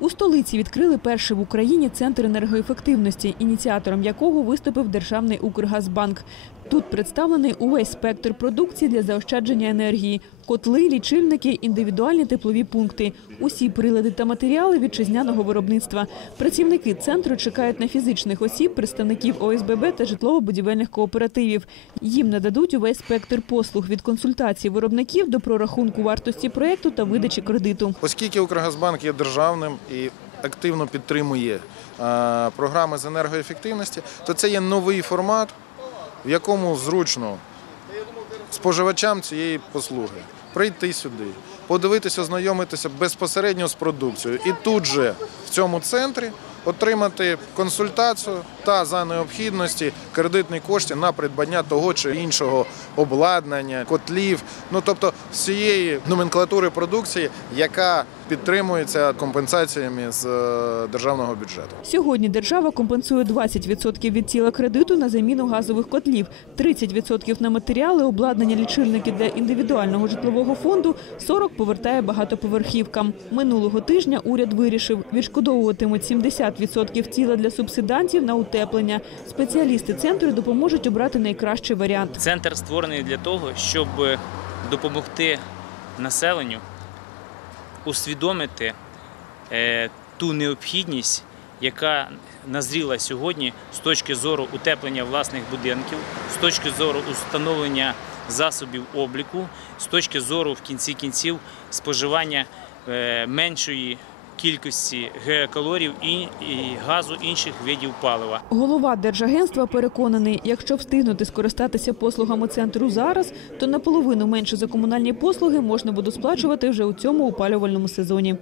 У столиці відкрили перший в Україні центр енергоефективності, ініціатором якого виступив державний Укргазбанк. Тут представлений увесь спектр продукції для заощадження енергії: котли, лічильники, індивідуальні теплові пункти. Усі прилади та матеріали вітчизняного виробництва. Працівники центру чекають на фізичних осіб, представників ОСББ та житлово-будівельних кооперативів. Їм нададуть увесь спектр послуг від консультації виробників до прорахунку вартості проєкту та видачі кредиту. Оскільки Укргазбанк є державним і активно підтримує е, програми з енергоефективності, то це є новий формат, в якому зручно споживачам цієї послуги прийти сюди, подивитися, ознайомитися безпосередньо з продукцією. І тут же в цьому центрі отримати консультацію та за необхідності кредитні кошти на придбання того чи іншого обладнання, котлів, ну тобто всієї номенклатури продукції, яка підтримується компенсаціями з е, державного бюджету. Сьогодні держава компенсує 20% від тіла кредиту на заміну газових котлів, 30% на матеріали, обладнання лічильники для індивідуального житлового фонду, 40% повертає багатоповерхівкам. Минулого тижня уряд вирішив, відшкодовуватимуть 70% тіла для субсидантів на утеплення. Спеціалісти центру допоможуть обрати найкращий варіант. Центр створений для того, щоб допомогти населенню усвідомити е, ту необхідність, яка назріла сьогодні з точки зору утеплення власних будинків, з точки зору установлення засобів обліку, з точки зору в кінці кінців споживання е, меншої кількості геокалорів і, газу інших видів палива. Голова Держагентства переконаний, якщо встигнути скористатися послугами центру зараз, то наполовину менше за комунальні послуги можна буде сплачувати вже у цьому опалювальному сезоні.